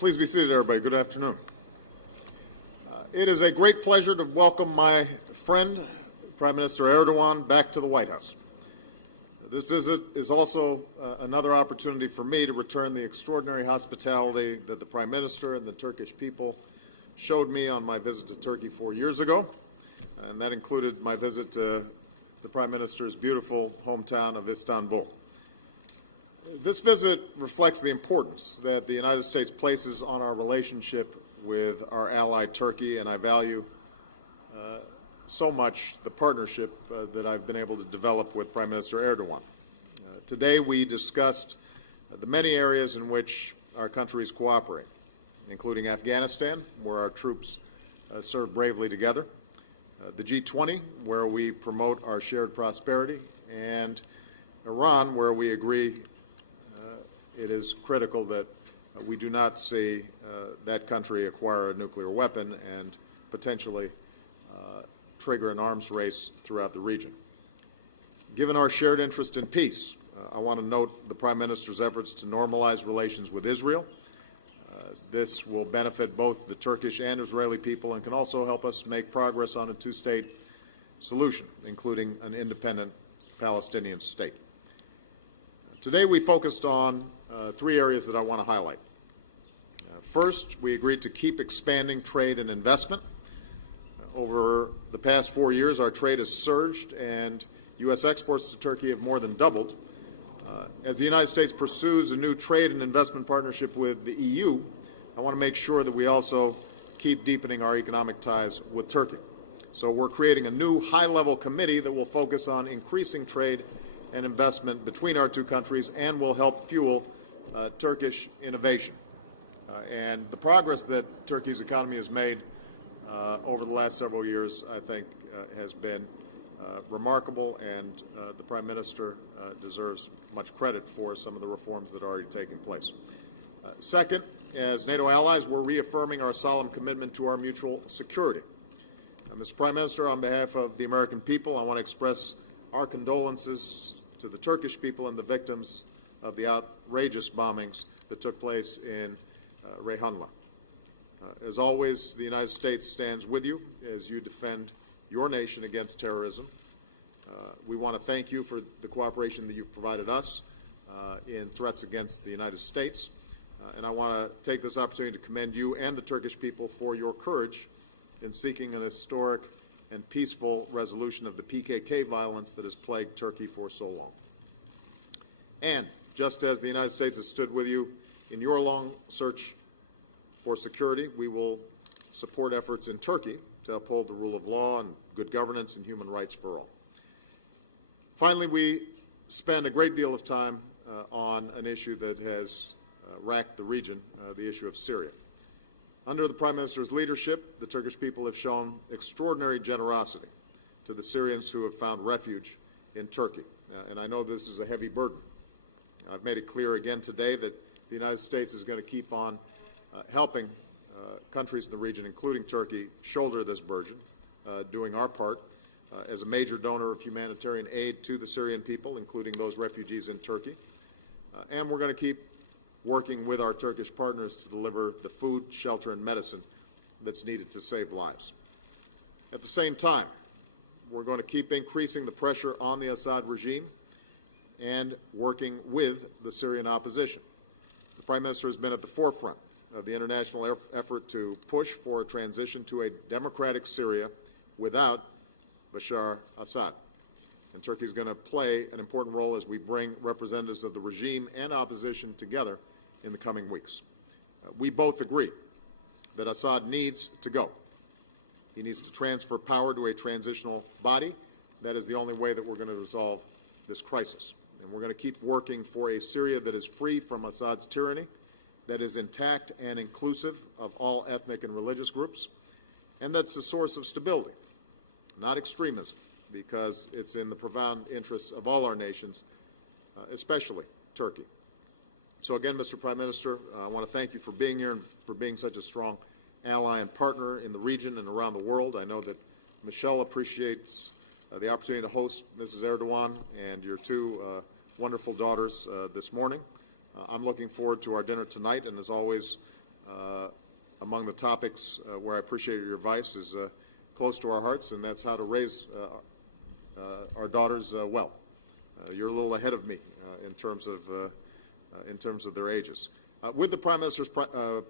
Please be seated, everybody. Good afternoon. It is a great pleasure to welcome my friend, Prime Minister Erdoğan, back to the White House. This visit is also another opportunity for me to return the extraordinary hospitality that the Prime Minister and the Turkish people showed me on my visit to Turkey 4 years ago, and that included my visit to the Prime Minister's beautiful hometown of Istanbul. This visit reflects the importance that the United States places on our relationship with our ally Turkey, and I value so much the partnership that I've been able to develop with Prime Minister Erdoğan. Today we discussed the many areas in which our countries cooperate, including Afghanistan, where our troops serve bravely together, the G20, where we promote our shared prosperity, and Iran, where we agree it is critical that we do not see that country acquire a nuclear weapon and potentially trigger an arms race throughout the region. Given our shared interest in peace, I want to note the Prime Minister's efforts to normalize relations with Israel. This will benefit both the Turkish and Israeli people and can also help us make progress on a two-state solution, including an independent Palestinian state. Today we focused on three areas that I want to highlight. First, we agreed to keep expanding trade and investment. Over the past 4 years, our trade has surged, and U.S. exports to Turkey have more than doubled. As the United States pursues a new trade and investment partnership with the EU, I want to make sure that we also keep deepening our economic ties with Turkey. So we're creating a new high-level committee that will focus on increasing trade and investment between our two countries and will help fuel Turkish innovation. And the progress that Turkey's economy has made over the last several years, I think, has been remarkable, and the Prime Minister deserves much credit for some of the reforms that are already taking place. Second, as NATO allies, we're reaffirming our solemn commitment to our mutual security. Mr. Prime Minister, on behalf of the American people, I want to express our condolences to the Turkish people and the victims of the outrageous bombings that took place in Reyhanlı. As always, the United States stands with you as you defend your nation against terrorism. We want to thank you for the cooperation that you've provided us in threats against the United States. And I want to take this opportunity to commend you and the Turkish people for your courage in seeking an historic and peaceful resolution of the PKK violence that has plagued Turkey for so long. And just as the United States has stood with you in your long search for security, we will support efforts in Turkey to uphold the rule of law and good governance and human rights for all. Finally, we spend a great deal of time on an issue that has racked the region, the issue of Syria. Under the Prime Minister's leadership, the Turkish people have shown extraordinary generosity to the Syrians who have found refuge in Turkey. And I know this is a heavy burden. I've made it clear again today that the United States is going to keep on helping countries in the region, including Turkey, shoulder this burden, doing our part as a major donor of humanitarian aid to the Syrian people, including those refugees in Turkey. And we're going to keep working with our Turkish partners to deliver the food, shelter, and medicine that's needed to save lives. At the same time, we're going to keep increasing the pressure on the Assad regime and working with the Syrian opposition. The Prime Minister has been at the forefront of the international effort to push for a transition to a democratic Syria without Bashar Assad. And Turkey is going to play an important role as we bring representatives of the regime and opposition together in the coming weeks. We both agree that Assad needs to go. He needs to transfer power to a transitional body. That is the only way that we're going to resolve this crisis. And we're going to keep working for a Syria that is free from Assad's tyranny, that is intact and inclusive of all ethnic and religious groups, and that's a source of stability, not extremism, because it's in the profound interests of all our nations, especially Turkey. So again, Mr. Prime Minister, I want to thank you for being here and for being such a strong ally and partner in the region and around the world. I know that Michelle appreciates the opportunity to host Mrs. Erdoğan and your two wonderful daughters this morning. I'm looking forward to our dinner tonight, and as always, among the topics where I appreciate your advice is close to our hearts, and that's how to raise our daughters well. You're a little ahead of me in terms of their ages. With the Prime Minister's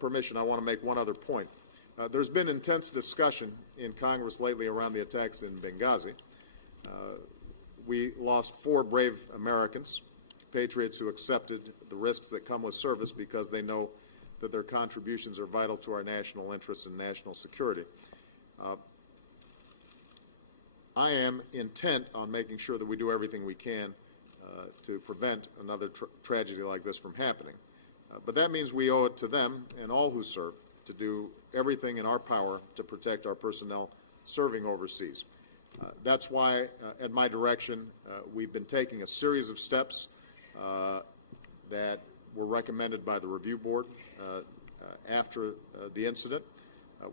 permission, I want to make one other point. There's been intense discussion in Congress lately around the attacks in Benghazi. We lost 4 brave Americans, patriots who accepted the risks that come with service because they know that their contributions are vital to our national interests and national security. I am intent on making sure that we do everything we can to prevent another tragedy like this from happening. But that means we owe it to them and all who serve to do everything in our power to protect our personnel serving overseas. That's why, at my direction, we've been taking a series of steps that were recommended by the review board after the incident.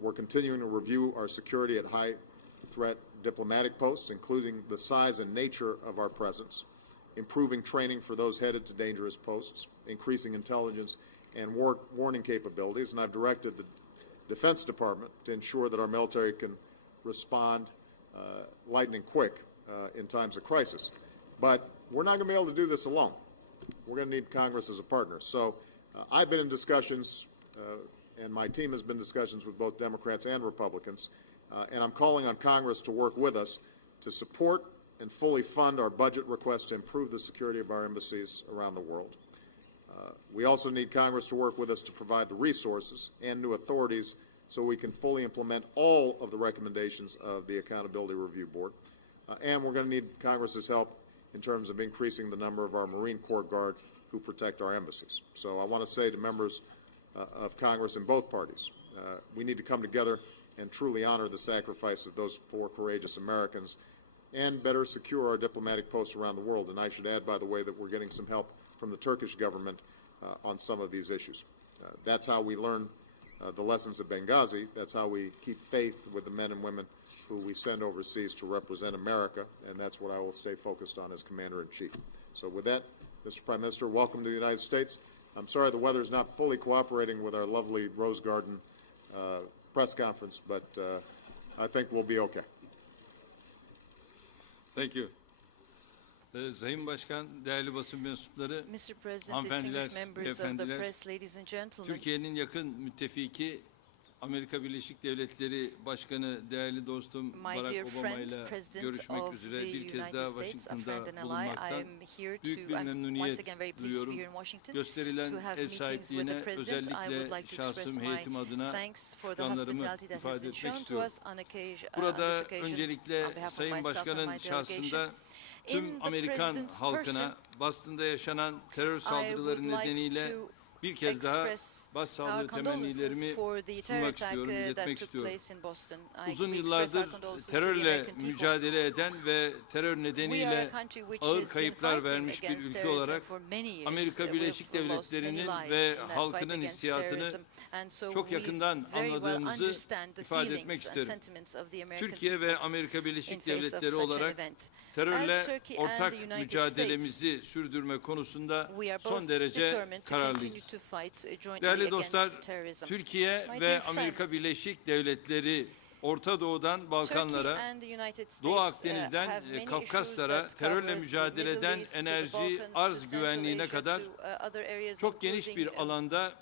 We're continuing to review our security at high-threat diplomatic posts, including the size and nature of our presence, improving training for those headed to dangerous posts, increasing intelligence and warning capabilities, and I've directed the Defense Department to ensure that our military can respond lightning quick in times of crisis. But we're not going to be able to do this alone. We're going to need Congress as a partner. So I've been in discussions, and my team has been in discussions with both Democrats and Republicans, and I'm calling on Congress to work with us to support and fully fund our budget requests to improve the security of our embassies around the world. We also need Congress to work with us to provide the resources and new authorities so we can fully implement all of the recommendations of the Accountability Review Board. And we're going to need Congress's help in terms of increasing the number of our Marine Corps Guard who protect our embassies. So I want to say to members of Congress in both parties, we need to come together and truly honor the sacrifice of those 4 courageous Americans and better secure our diplomatic posts around the world. And I should add, by the way, that we're getting some help from the Turkish government on some of these issues. That's how we learn the lessons of Benghazi. That's how we keep faith with the men and women who we send overseas to represent America, and that's what I will stay focused on as Commander-in-Chief. So with that, Mr. Prime Minister, welcome to the United States. I'm sorry the weather is not fully cooperating with our lovely Rose Garden press conference, but I think we'll be okay. Thank you. Sayın Başkan, değerli basın mensupları, Mr. President, hanımefendiler, distinguished members of the beyefendiler, press, ladies and gentlemen. Türkiye'nin yakın müttefiki Amerika Birleşik Devletleri Başkanı değerli dostum Barack Obama ile görüşmek üzere bir kez daha Washington'da bulunmaktan büyük bir memnuniyet duyuyorum. Gösterilen ev sahipliğine özellikle şahsım, heyetim adına şükranlarımı ifade etmek istiyorum. Burada öncelikle Sayın Başkan'ın şahsında tüm Amerikan halkına Boston'da yaşanan terör saldırıları nedeniyle bir kez daha başsağlığı temennilerimi sunmak istiyorum, iletmek istiyorum. Uzun yıllardır terörle mücadele eden ve terör nedeniyle ağır kayıplar vermiş bir ülke olarak Amerika Birleşik Devletleri'nin ve halkının hissiyatını çok yakından anladığımızı ifade etmek isterim. Türkiye ve Amerika Birleşik Devletleri olarak terörle ortak mücadelemizi sürdürme konusunda son derece kararlıyız. Değerli dostlar, Türkiye ve Amerika Birleşik Devletleri Orta Doğu'dan Balkanlara, Doğu Akdeniz'den Kafkaslara, terörle mücadeleden enerji, arz güvenliğine kadar çok geniş bir alanda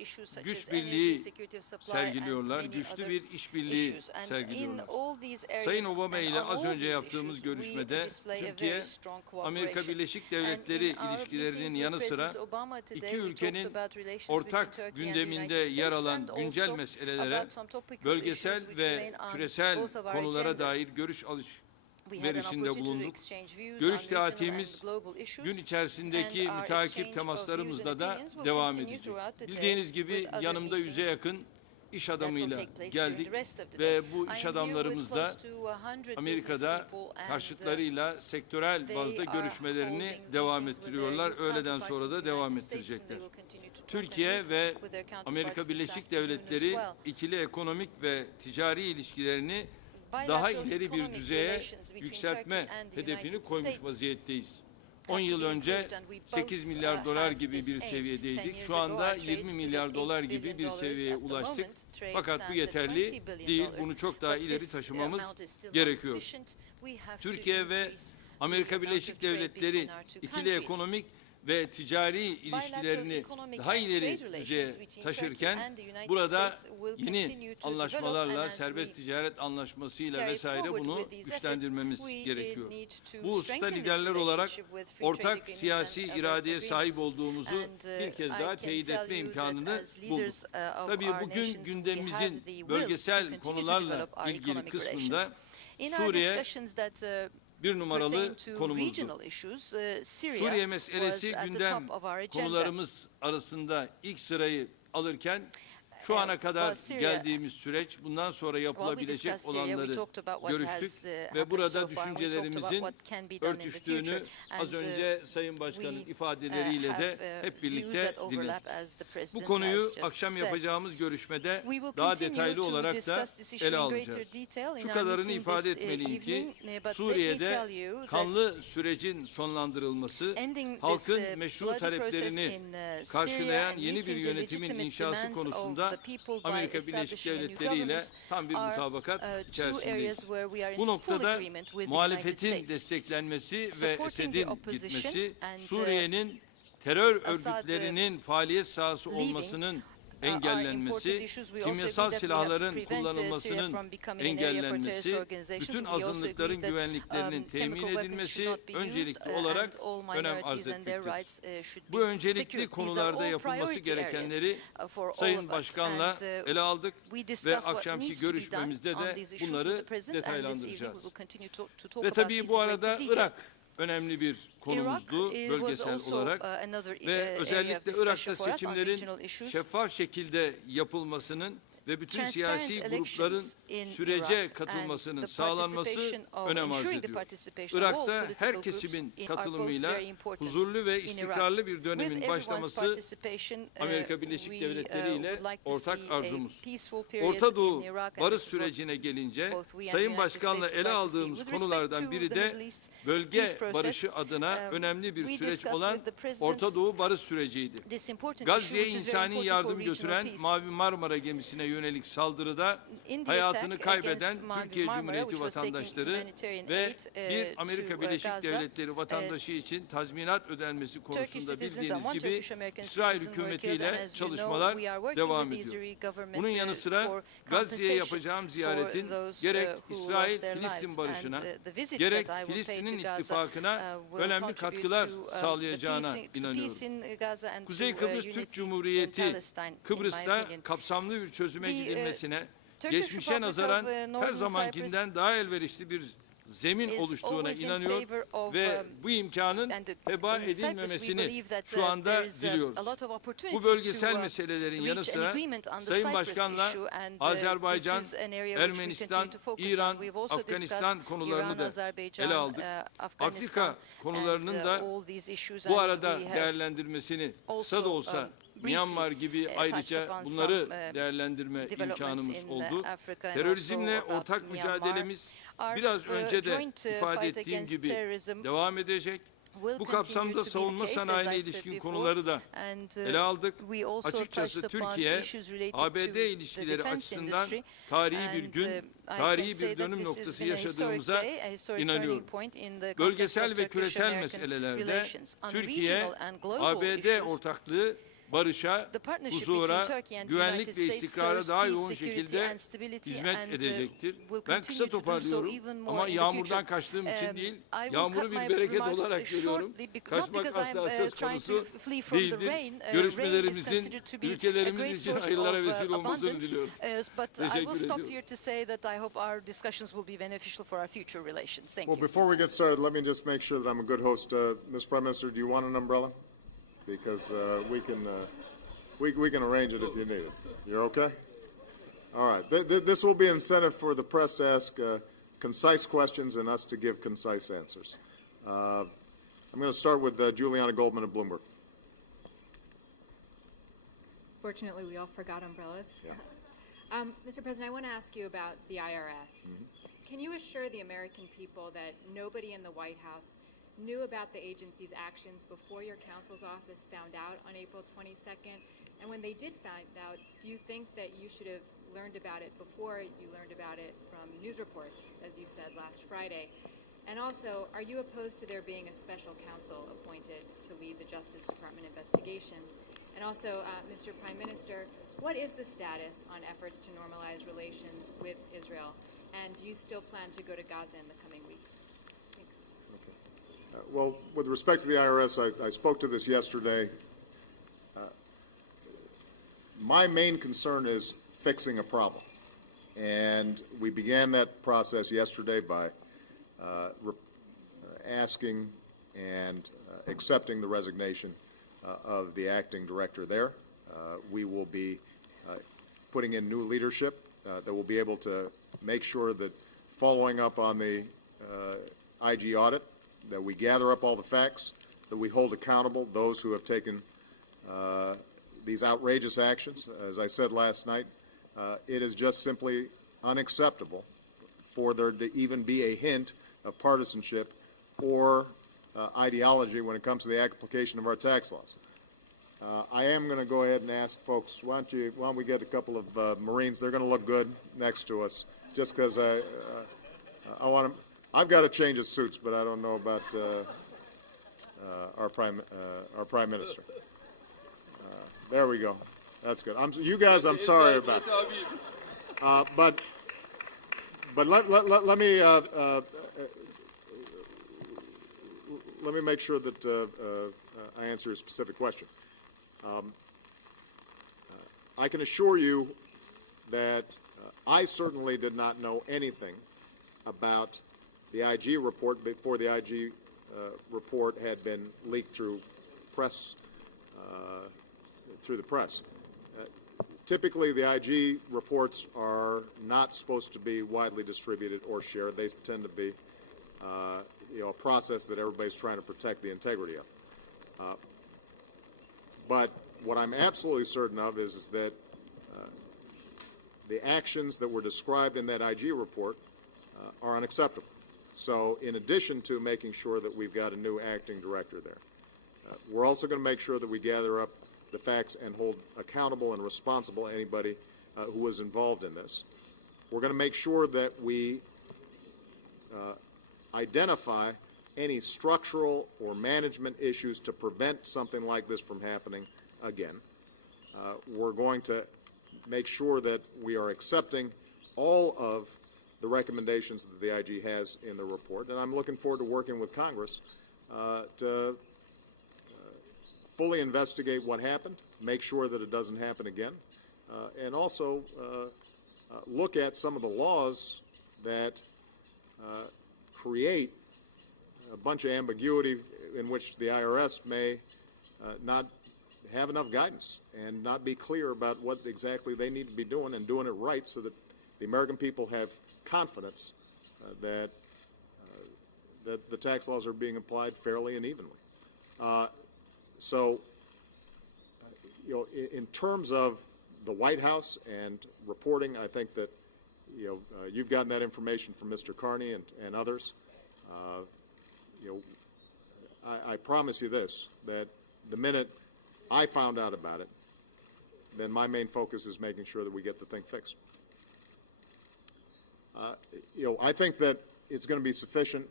güç birliği sergiliyorlar, güçlü bir işbirliği sergiliyorlar. Sayın Obama ile az önce yaptığımız görüşmede Türkiye, Amerika Birleşik Devletleri ilişkilerinin yanı sıra iki ülkenin ortak gündeminde yer alan güncel meselelere, bölgesel ve küresel konulara dair görüş alışverişinde bulunduk. Görüş teatimiz gün içerisindeki müteakip temaslarımızla da devam edecek. Bildiğiniz gibi yanımda 100'e yakın iş adamıyla geldik ve bu iş adamlarımız da Amerika'da karşıtlarıyla sektörel bazda görüşmelerini devam ettiriyorlar. Öğleden sonra da devam ettirecekler. Türkiye ve Amerika Birleşik Devletleri ikili ekonomik ve ticari ilişkilerini daha ileri bir düzeye yükseltme hedefini koymuş vaziyetteyiz. 10 yıl önce 8 milyar dolar gibi bir seviyedeydik. Şu anda 20 milyar dolar gibi bir seviyeye ulaştık. Fakat bu yeterli değil. Bunu çok daha ileri taşımamız gerekiyor. Türkiye ve Amerika Birleşik Devletleri ikili ekonomik ve ticari ilişkilerini daha ileri düzeye taşırken burada yeni anlaşmalarla, serbest ticaret anlaşmasıyla vesaire bunu güçlendirmemiz gerekiyor. Bu hususta liderler olarak ortak siyasi iradeye sahip olduğumuzu bir kez daha teyit etme imkanını bulduk. Tabii bugün gündemimizin bölgesel konularla ilgili kısmında Suriye bir numaralı konumuzdu. Suriye meselesi gündem konularımız arasında ilk sırayı alırken şu ana kadar geldiğimiz süreç, bundan sonra yapılabilecek olanları görüştük ve burada düşüncelerimizin örtüştüğünü az önce Sayın Başkan'ın ifadeleriyle de hep birlikte dinledik. Bu konuyu akşam yapacağımız görüşmede daha detaylı olarak da ele alacağız. Şu kadarını ifade etmeliyim ki Suriye'de kanlı sürecin sonlandırılması, halkın meşru taleplerini karşılayan yeni bir yönetimin inşası konusunda Amerika Birleşik Devletleri ile tam bir mutabakat içerisindeyiz. Bu noktada muhalefetin desteklenmesi ve Esed'in gitmesi, Suriye'nin terör örgütlerinin faaliyet sahası olmasının engellenmesi, kimyasal silahların kullanılmasının engellenmesi, bütün azınlıkların güvenliklerinin temin edilmesi öncelikli olarak önem arz etmektedir. Bu öncelikli konularda yapılması gerekenleri Sayın Başkan'la ele aldık ve akşamki görüşmemizde de bunları detaylandıracağız. Ve tabii bu arada Irak önemli bir konumuzdu bölgesel olarak ve özellikle Irak'ta seçimlerin şeffaf şekilde yapılmasının ve bütün siyasi grupların sürece katılmasının sağlanması önem arz ediyor. Irak'ta her kesimin katılımıyla huzurlu ve istikrarlı bir dönemin başlaması Amerika Birleşik Devletleri ile ortak arzumuz. Orta Doğu barış sürecine gelince Sayın Başkan'la ele aldığımız konulardan biri de bölge barışı adına önemli bir süreç olan Orta Doğu barış süreciydi. Gazze'ye insani yardım götüren Mavi Marmara gemisine yönelik saldırıda hayatını kaybeden Türkiye Cumhuriyeti vatandaşları ve bir Amerika Birleşik Devletleri vatandaşı için tazminat ödenmesi konusunda bildiğiniz gibi İsrail hükümetiyle çalışmalar devam ediyor. Bunun yanı sıra Gazze'ye yapacağım ziyaretin gerek İsrail-Filistin barışına, gerek Filistin'in ittifakına önemli katkılar sağlayacağına inanıyorum. Kuzey Kıbrıs Türk Cumhuriyeti, Kıbrıs'ta kapsamlı bir çözüme gidilmesine, geçmişe nazaran her zamankinden daha elverişli bir zemin oluştuğuna inanıyor ve bu imkanın heba edilmemesini şu anda diliyoruz. Bu bölgesel meselelerin yanı sıra Sayın Başkan'la Azerbaycan, Ermenistan, İran, Afganistan konularını da ele aldık. Afrika konularının da bu arada değerlendirmesini kısa da olsa Myanmar gibi ayrıca bunları değerlendirme imkanımız oldu. Terörizmle ortak mücadelemiz biraz önce de ifade ettiğim gibi devam edecek. Bu kapsamda savunma sanayine ilişkin konuları da ele aldık. Açıkçası Türkiye, ABD ilişkileri açısından tarihi bir gün, tarihi bir dönüm noktası yaşadığımıza inanıyorum. Bölgesel ve küresel meselelerde Türkiye, ABD ortaklığı barışa, huzura, güvenlik ve istikrara daha yoğun şekilde hizmet edecektir. Ben kısa toparlıyorum ama yağmurdan kaçtığım için değil, yağmuru bir bereket olarak görüyorum. Kaçmak asla söz konusu değildir. Görüşmelerimizin ülkelerimiz için hayırlara vesile olmasını diliyorum. Teşekkür ediyorum. Well, before we get started, let me just make sure that I'm a good host. Mr. Prime Minister, do you want an umbrella? Because we can arrange it if you need it. You're okay? All right. This will be incentive for the press to ask concise questions and us to give concise answers. I'm going to start with Juliana Goldman of Bloomberg. Fortunately, we all forgot umbrellas. Yeah. Mr. President, I want to ask you about the IRS. Can you assure the American people that nobody in the White House knew about the agency's actions before your counsel's office found out on April 22nd? And when they did find out, do you think that you should have learned about it before you learned about it from news reports, as you said last Friday? And also, are you opposed to there being a special counsel appointed to lead the Justice Department investigation? And also, Mr. Prime Minister, what is the status on efforts to normalize relations with Israel? And do you still plan to go to Gaza in the coming weeks? Thanks. Okay. Well, with respect to the IRS, I spoke to this yesterday. My main concern is fixing a problem. And we began that process yesterday by asking and accepting the resignation of the acting director there. We will be putting in new leadership that will be able to make sure that following up on the IG audit, that we gather up all the facts, that we hold accountable those who have taken these outrageous actions. As I said last night, it is just simply unacceptable for there to even be a hint of partisanship or ideology when it comes to the application of our tax laws. I am going to go ahead and ask folks, why don't we get a couple of Marines? They're going to look good next to us, just because I want them. I've got to change of suits, but I don't know about our prime minister. There we go. That's good. You guys, I'm sorry about. But let me make sure that I answer a specific question. I can assure you that I certainly did not know anything about the IG report before the IG report had been leaked through the press. Typically, the IG reports are not supposed to be widely distributed or shared. They tend to be, a process that everybody's trying to protect the integrity of. But what I'm absolutely certain of is that the actions that were described in that IG report are unacceptable. So, in addition to making sure that we've got a new acting director there, we're also going to make sure that we gather up the facts and hold accountable and responsible anybody who was involved in this. We're going to make sure that we identify any structural or management issues to prevent something like this from happening again. We're going to make sure that we are accepting all of the recommendations that the IG has in the report, and I'm looking forward to working with Congress to fully investigate what happened, make sure that it doesn't happen again, and also look at some of the laws that create a bunch of ambiguity in which the IRS may not have enough guidance and not be clear about what exactly they need to be doing and doing it right so that the American people have confidence that the tax laws are being applied fairly and evenly. So, in terms of the White House and reporting, I think that, you've gotten that information from Mr. Carney and others. I promise you this, that the minute I found out about it, then my main focus is making sure that we get the thing fixed. I think that it's going to be sufficient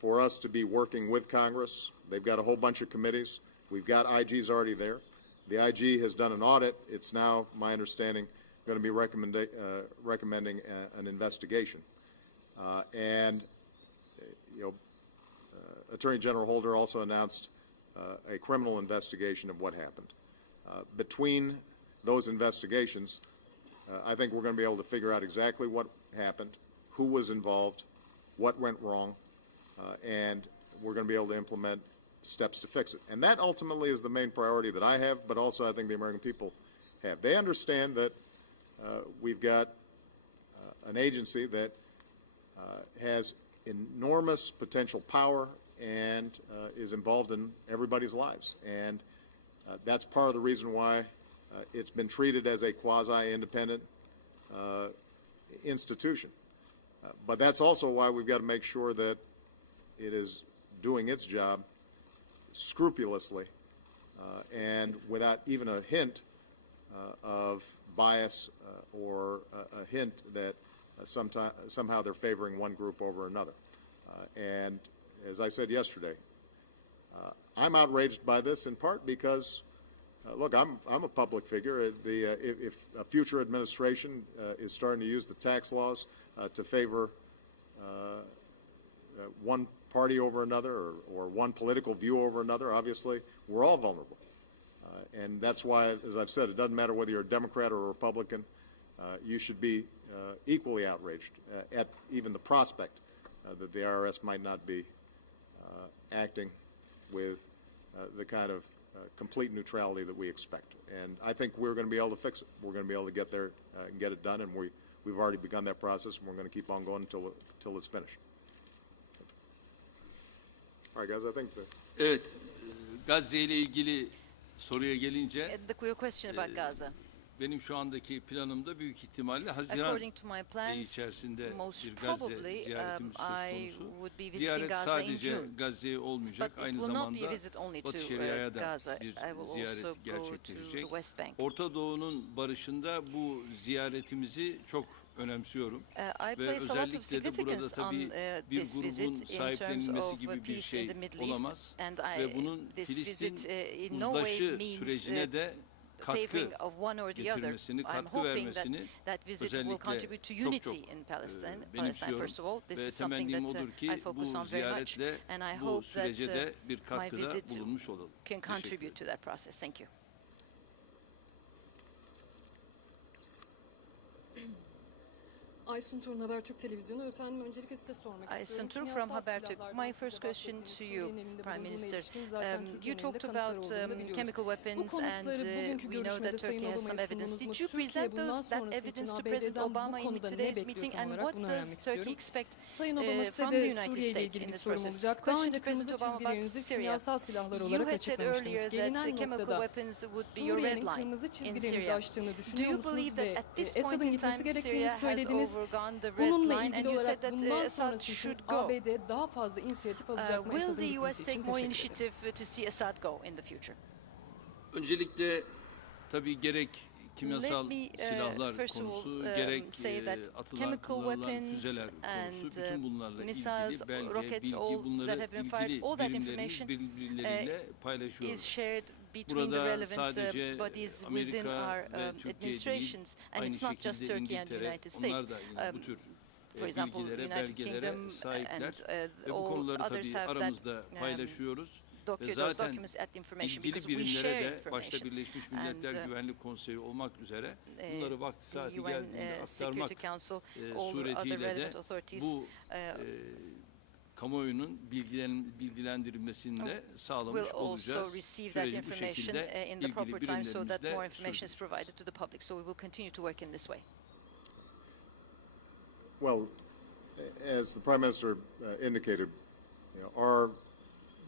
for us to be working with Congress. They've got a whole bunch of committees. We've got IGs already there. The IG has done an audit. It's now, my understanding, going to be recommending an investigation. Attorney General Holder also announced a criminal investigation of what happened. Between those investigations, I think we're going to be able to figure out exactly what happened, who was involved, what went wrong, and we're going to be able to implement steps to fix it. And that ultimately is the main priority that I have, but also I think the American people have. They understand that we've got an agency that has enormous potential power and is involved in everybody's lives. And that's part of the reason why it's been treated as a quasi-independent institution. But that's also why we've got to make sure that it is doing its job scrupulously and without even a hint of bias or a hint that somehow they're favoring one group over another. And as I said yesterday, I'm outraged by this in part because, look, I'm a public figure. If a future administration is starting to use the tax laws to favor one party over another or one political view over another, obviously, we're all vulnerable. And that's why, as I've said, it doesn't matter whether you're a Democrat or a Republican. You should be equally outraged at even the prospect that the IRS might not be acting with the kind of complete neutrality that we expect. And I think we're going to be able to fix it. We're going to be able to get there and get it done, and we've already begun that process, and we're going to keep on going until it's finished. All right, guys, I think that... Evet, Gazze ile ilgili soruya gelince The question about Gaza. benim şu andaki planımda büyük ihtimalle Haziran ayı içerisinde bir Gazze ziyaretimiz söz konusu. Ziyaret sadece Gazze'ye olmayacak, aynı zamanda Batı Şeria'ya da bir ziyaret gerçekleşecek. Orta Doğu'nun barışında bu ziyaretimizi çok önemsiyorum ve özellikle de burada tabii bir grubun sahiplenilmesi gibi bir şey olamaz ve bunun Filistin uzlaşı sürecine de katkı getirmesini, katkı vermesini özellikle çok benimsiyorum ve temennim odur ki bu ziyaretle bu sürece de bir katkıda bulunmuş olalım. Teşekkür ederim. Aysun Turun Habertürk Televizyonu. Efendim öncelikle size sormak istiyorum. Aysun Turun from Habertürk. My first question to you, Prime Minister. You talked about chemical weapons and we know that Turkey has some evidence. Did you present that evidence to President Obama in today's meeting, and what does Turkey expect Sayın Obama, size de Suriye ile ilgili bir sorum olacak. Daha önce kırmızı çizgilerinizi kimyasal silahlar olarak açıklamıştınız. Gelinen noktada Suriye'nin kırmızı çizgilerinizi aştığını düşünüyor musunuz ve Esad'ın gitmesi gerektiğini söylediniz. Bununla ilgili olarak bundan sonrası için ABD daha fazla inisiyatif alacak mı Esad'ın gitmesi için? Teşekkür ederim. Öncelikle tabii gerek kimyasal silahlar konusu, gerek atılan kullanılan füzeler konusu, bütün bunlarla ilgili belge, bilgi, bunları ilgili birimlerimiz birbirleriyle paylaşıyoruz. Burada sadece Amerika ve Türkiye değil, aynı şekilde İngiltere, onlar da yine bu tür bilgilere, belgelere sahipler ve bu konuları tabii aramızda paylaşıyoruz. Ve zaten ilgili birimlere de başta Birleşmiş Milletler Güvenlik Konseyi olmak üzere bunları vakti saati geldiğinde aktarmak suretiyle de bu kamuoyunun bilgilendirilmesini de sağlamış olacağız. Süreci bu şekilde ilgili birimlerimizle sürdüreceğiz. Well, as the Prime Minister indicated, our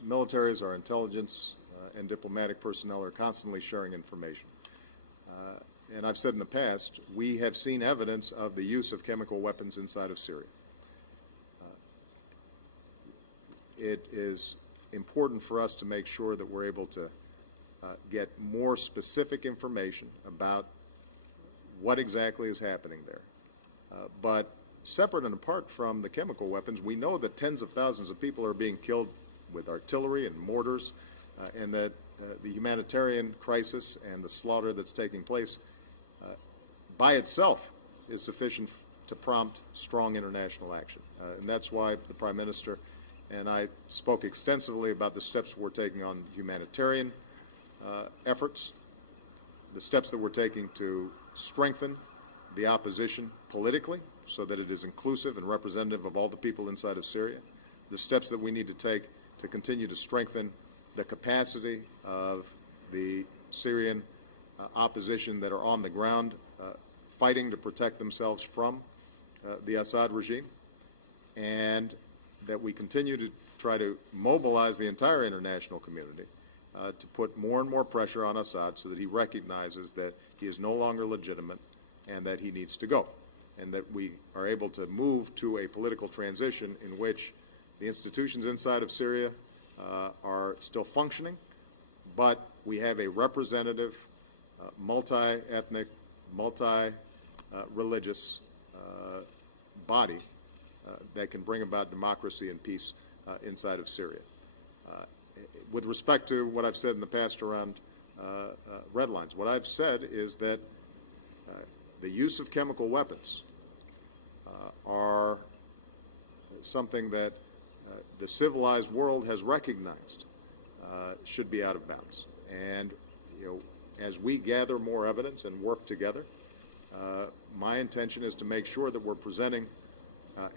militaries, our intelligence, and diplomatic personnel are constantly sharing information. And I've said in the past, we have seen evidence of the use of chemical weapons inside of Syria. It is important for us to make sure that we're able to get more specific information about what exactly is happening there. But separate and apart from the chemical weapons, we know that tens of thousands of people are being killed with artillery and mortars, and that the humanitarian crisis and the slaughter that's taking place by itself is sufficient to prompt strong international action. And that's why the Prime Minister and I spoke extensively about the steps we're taking on humanitarian efforts, the steps that we're taking to strengthen the opposition politically so that it is inclusive and representative of all the people inside of Syria, the steps that we need to take to continue to strengthen the capacity of the Syrian opposition that are on the ground fighting to protect themselves from the Assad regime, and that we continue to try to mobilize the entire international community to put more and more pressure on Assad so that he recognizes that he is no longer legitimate and that he needs to go, and that we are able to move to a political transition in which the institutions inside of Syria are still functioning, but we have a representative, multi-ethnic, multi-religious body that can bring about democracy and peace inside of Syria. With respect to what I've said in the past around red lines, what I've said is that the use of chemical weapons are something that the civilized world has recognized should be out of bounds. And as we gather more evidence and work together, my intention is to make sure that we're presenting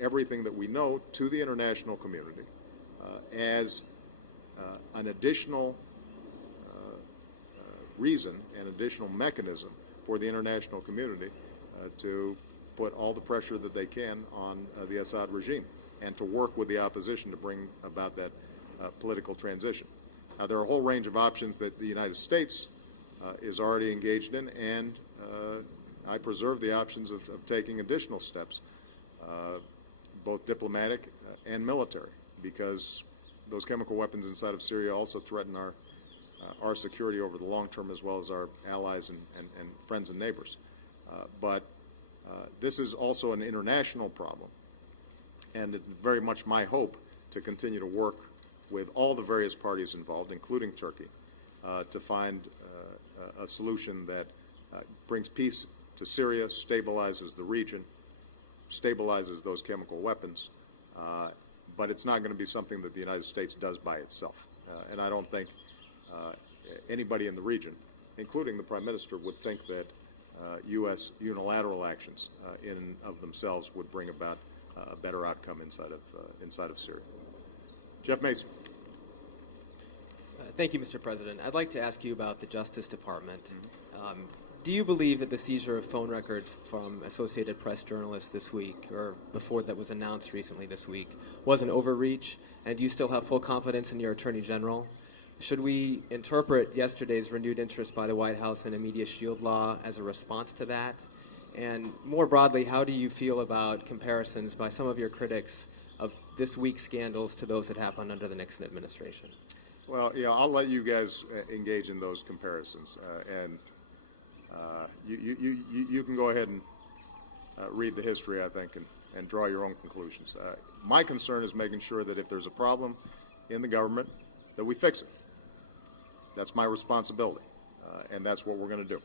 everything that we know to the international community as an additional reason, an additional mechanism for the international community to put all the pressure that they can on the Assad regime and to work with the opposition to bring about that political transition. Now, there are a whole range of options that the United States is already engaged in, and I preserve the options of taking additional steps, both diplomatic and military, because those chemical weapons inside of Syria also threaten our security over the long term, as well as our allies and friends and neighbors. But this is also an international problem, and it's very much my hope to continue to work with all the various parties involved, including Turkey, to find a solution that brings peace to Syria, stabilizes the region, stabilizes those chemical weapons, but it's not going to be something that the United States does by itself. And I don't think anybody in the region, including the Prime Minister, would think that U.S. unilateral actions in and of themselves would bring about a better outcome inside of Syria. Jeff Mason. Thank you, Mr. President. I'd like to ask you about the Justice Department. Do you believe that the seizure of phone records from Associated Press journalists this week, or before that was announced recently this week, was an overreach? And do you still have full confidence in your Attorney General? Should we interpret yesterday's renewed interest by the White House in a media shield law as a response to that? And more broadly, how do you feel about comparisons by some of your critics of this week's scandals to those that happened under the Nixon administration? Well, I'll let you guys engage in those comparisons, and you can go ahead and read the history, I think, and draw your own conclusions. My concern is making sure that if there's a problem in the government, that we fix it. That's my responsibility, and that's what we're going to do.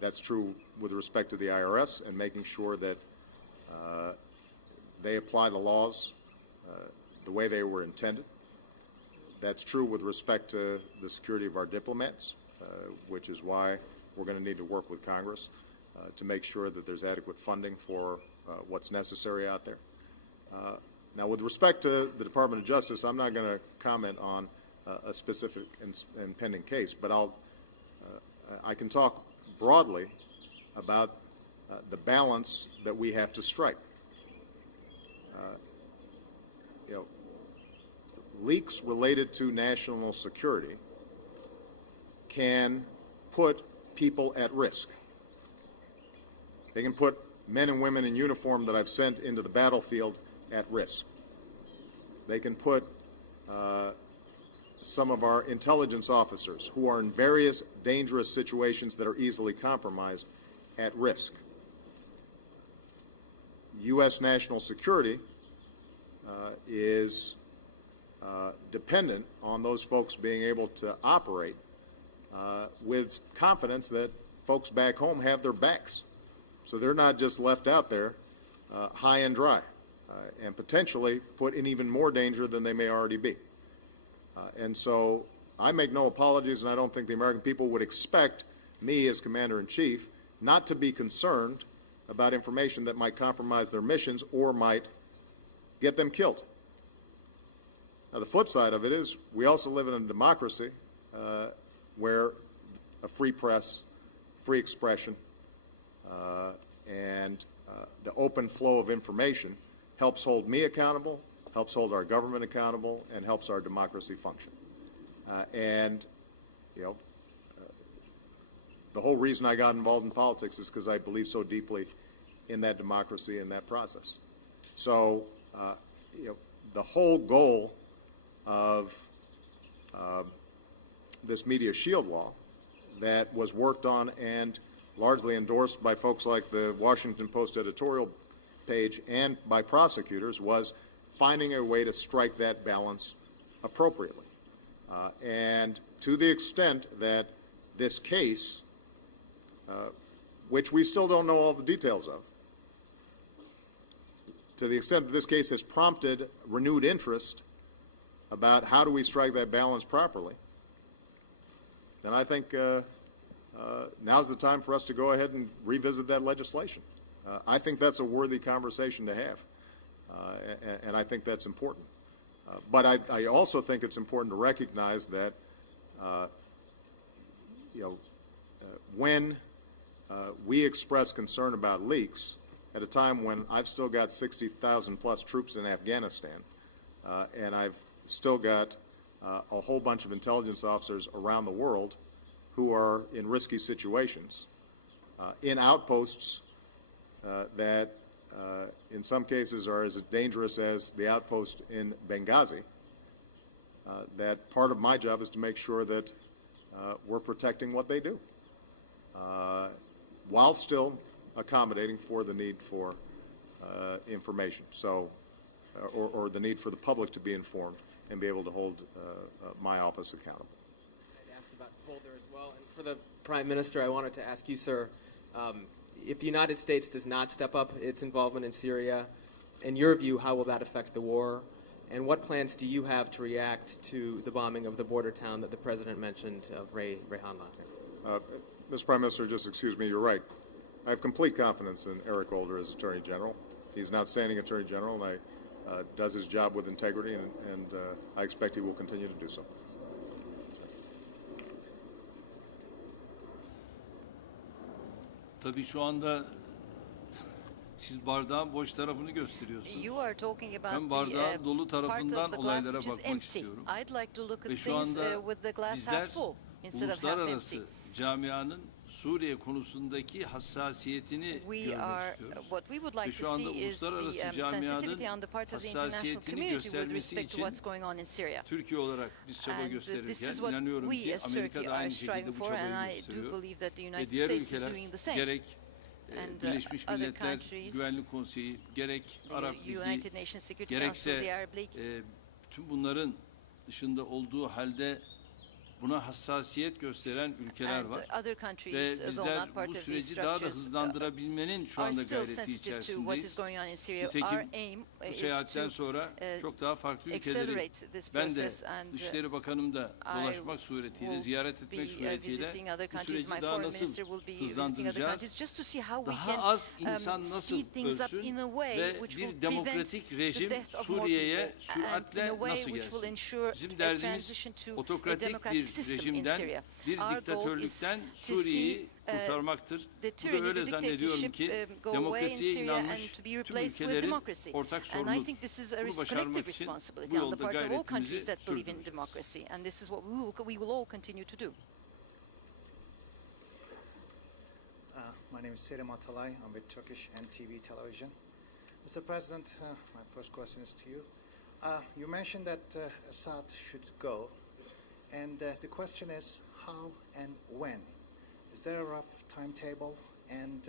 That's true with respect to the IRS and making sure that they apply the laws the way they were intended. That's true with respect to the security of our diplomats, which is why we're going to need to work with Congress to make sure that there's adequate funding for what's necessary out there. Now, with respect to the Department of Justice, I'm not going to comment on a specific and pending case, but I can talk broadly about the balance that we have to strike. Leaks related to national security can put people at risk. They can put men and women in uniform that I've sent into the battlefield at risk. They can put some of our intelligence officers who are in various dangerous situations that are easily compromised at risk. U.S. national security is dependent on those folks being able to operate with confidence that folks back home have their backs. So they're not just left out there high and dry and potentially put in even more danger than they may already be. And so I make no apologies, and I don't think the American people would expect me as Commander-in-Chief not to be concerned about information that might compromise their missions or might get them killed. Now, the flip side of it is we also live in a democracy where a free press, free expression, and the open flow of information helps hold me accountable, helps hold our government accountable, and helps our democracy function. The whole reason I got involved in politics is because I believe so deeply in that democracy and that process. So, the whole goal of this media shield law that was worked on and largely endorsed by folks like the Washington Post editorial page and by prosecutors was finding a way to strike that balance appropriately. And to the extent that this case, which we still don't know all the details of, to the extent that this case has prompted renewed interest about how do we strike that balance properly, then I think now's the time for us to go ahead and revisit that legislation. I think that's a worthy conversation to have, and I think that's important. But I also think it's important to recognize that, when we express concern about leaks at a time when I've still got 60,000 plus troops in Afghanistan, and I've still got a whole bunch of intelligence officers around the world who are in risky situations, in outposts that in some cases are as dangerous as the outpost in Benghazi, that part of my job is to make sure that we're protecting what they do, while still accommodating for the need for information, so, or the need for the public to be informed and be able to hold my office accountable. I'd asked about Holder as well, and for the Prime Minister, I wanted to ask you, sir, if the United States does not step up its involvement in Syria, in your view, how will that affect the war? And what plans do you have to react to the bombing of the border town that the President mentioned of Reyhanli? Mr. Prime Minister, just excuse me, you're right. I have complete confidence in Eric Holder as Attorney General. He's an outstanding Attorney General, and does his job with integrity, and I expect he will continue to do so. Tabii şu anda siz bardağın boş tarafını gösteriyorsunuz. Ben bardağın dolu tarafından olaylara bakmak istiyorum. Ve şu anda bizler uluslararası camianın Suriye konusundaki hassasiyetini görmek istiyoruz. Ve şu anda uluslararası camianın hassasiyetini göstermesi için Türkiye olarak biz çaba gösterirken inanıyorum ki Amerika da aynı şekilde bu çabayı gösteriyor. Ve diğer ülkeler gerek Birleşmiş Milletler Güvenlik Konseyi, gerek Arap Ligi, gerekse tüm bunların dışında olduğu halde buna hassasiyet gösteren ülkeler var. Ve bizler bu süreci daha da hızlandırabilmenin şu anda gayreti içerisindeyiz. Nitekim bu seyahatten sonra çok daha farklı ülkeleri ben de Dışişleri Bakanım da dolaşmak suretiyle, ziyaret etmek suretiyle bu süreci daha nasıl hızlandıracağız, daha az insan nasıl ölsün ve bir demokratik rejim Suriye'ye süratle nasıl gelsin. Bizim derdimiz otokratik bir rejimden, bir diktatörlükten Suriye'yi kurtarmaktır. Bu da öyle zannediyorum ki demokrasiye inanmış tüm ülkelerin ortak sorunudur. Bunu başarmak için bu yolda gayretimizi sürdüreceğiz. My name is Selim Atalay. I'm with Turkish NTV Television. Mr. President, my first question is to you. You mentioned that Assad should go. And the question is how and when? Is there a rough timetable? And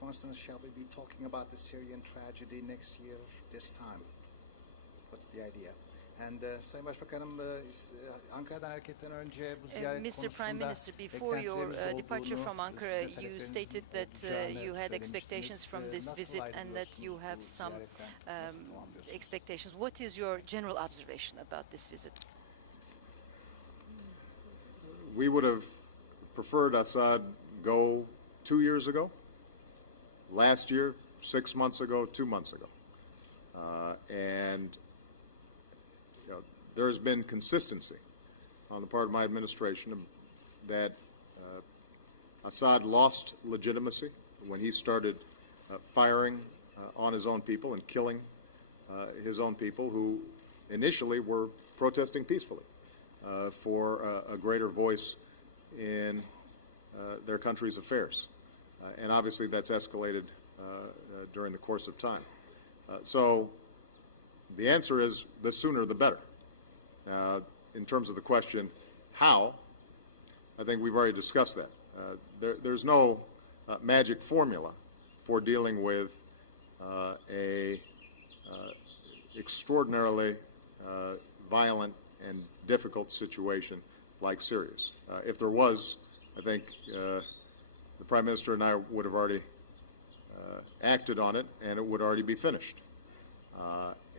for instance, shall we be talking about the Syrian tragedy next year, this time? What's the idea? And Sayın Başbakanım, Ankara'dan hareketten önce bu ziyaret Mr. Prime Minister, before your departure from Ankara, you stated that you had expectations from this visit and that you have some expectations. What is your general observation about this visit? We would have preferred Assad go 2 years ago, last year, 6 months ago, 2 months ago. And there has been consistency on the part of my administration that Assad lost legitimacy when he started firing on his own people and killing his own people who initially were protesting peacefully for a greater voice in their country's affairs. And obviously that's escalated during the course of time. So the answer is the sooner the better. In terms of the question, how, I think we've already discussed that. There's no magic formula for dealing with a extraordinarily violent and difficult situation like Syria's. If there was, I think the Prime Minister and I would have already acted on it, and it would already be finished.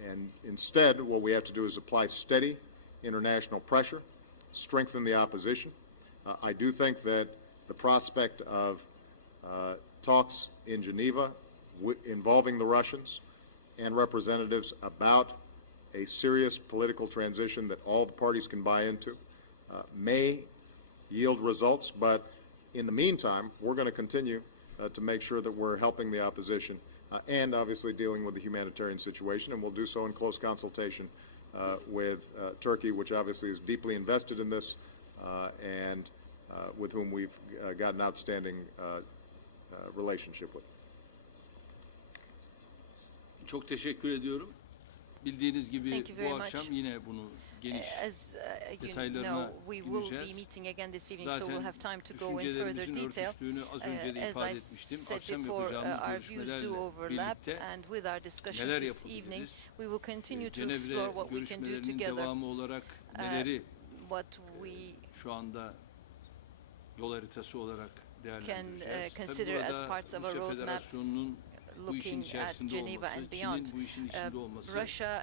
And instead, what we have to do is apply steady international pressure, strengthen the opposition. I do think that the prospect of talks in Geneva involving the Russians and representatives about a serious political transition that all the parties can buy into may yield results, but in the meantime, we're going to continue to make sure that we're helping the opposition and obviously dealing with the humanitarian situation, and we'll do so in close consultation with Turkey, which obviously is deeply invested in this and with whom we've got an outstanding relationship with. Çok teşekkür ediyorum. Bildiğiniz gibi bu akşam yine bunu geniş detaylarına ineceğiz. Zaten düşüncelerimizin örtüştüğünü az önce de ifade etmiştim. Akşam yapacağımız görüşmelerle birlikte neler yapabiliriz? Cenevre görüşmelerinin devamı olarak neleri şu anda yol haritası olarak değerlendireceğiz? Tabii burada Rusya Federasyonu'nun bu işin içerisinde olması, Çin'in bu işin içinde olması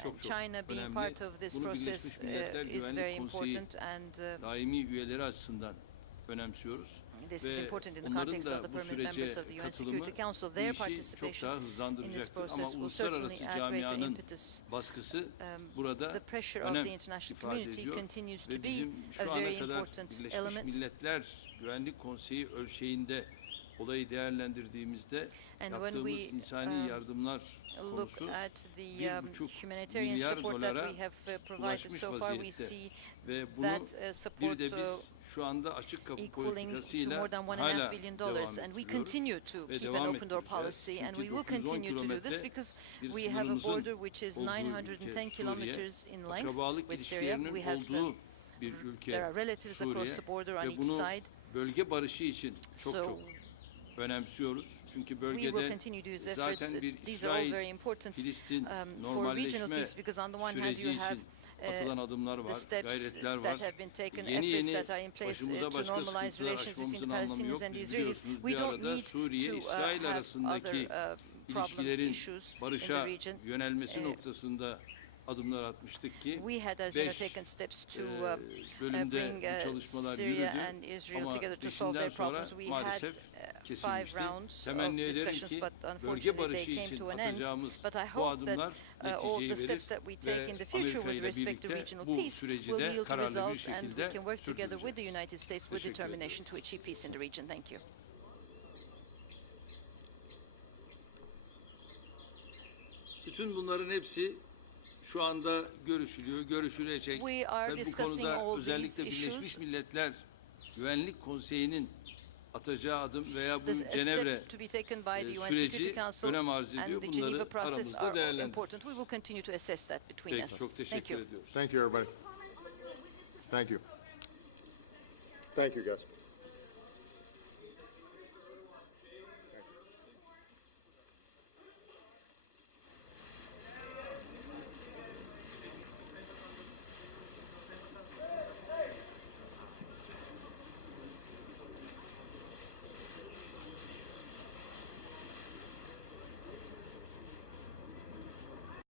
çok önemli. Bunu Birleşmiş Milletler Güvenlik Konseyi daimi üyeleri açısından önemsiyoruz. Ve onların da bu sürece katılımı bu işi çok daha hızlandıracaktır. Ama uluslararası camianın baskısı burada önem ifade ediyor. Ve bizim şu ana kadar Birleşmiş Milletler Güvenlik Konseyi ölçeğinde olayı değerlendirdiğimizde yaptığımız insani yardımlar konusu $1,5 milyar ulaşmış vaziyette ve bunu bir de biz şu anda açık kapı politikasıyla hala devam ettiriyoruz ve devam ettireceğiz. Çünkü 910 kilometre bir sınırımızın olduğu ülke Suriye, akrabalık ilişkilerinin olduğu bir ülke Suriye ve bunu bölge barışı için çok önemsiyoruz. Çünkü bölgede zaten bir İsrail-Filistin normalleşme süreci için atılan adımlar var, gayretler var. Yeni başımıza başka sıkıntılar açmamızın anlamı yok. Biz biliyorsunuz bir arada Suriye-İsrail arasındaki ilişkilerin barışa yönelmesi noktasında adımlar atmıştık ki 5 bölümde bu çalışmalar yürüdü ama peşinden sonra maalesef kesilmişti. Temenni ederim ki bölge barışı için atacağımız bu adımlar neticeyi verir ve Amerika ile birlikte bu süreci de kararlı bir şekilde sürdüreceğiz. Teşekkür ederim. Bütün bunların hepsi şu anda görüşülüyor, görüşülecek. Tabii bu konuda özellikle Birleşmiş Milletler Güvenlik Konseyi'nin atacağı adım veya bu Cenevre süreci önem arz ediyor. Bunları aramızda değerlendireceğiz. Peki, çok teşekkür ediyoruz. Thank you, everybody. Thank you. Thank you, guys.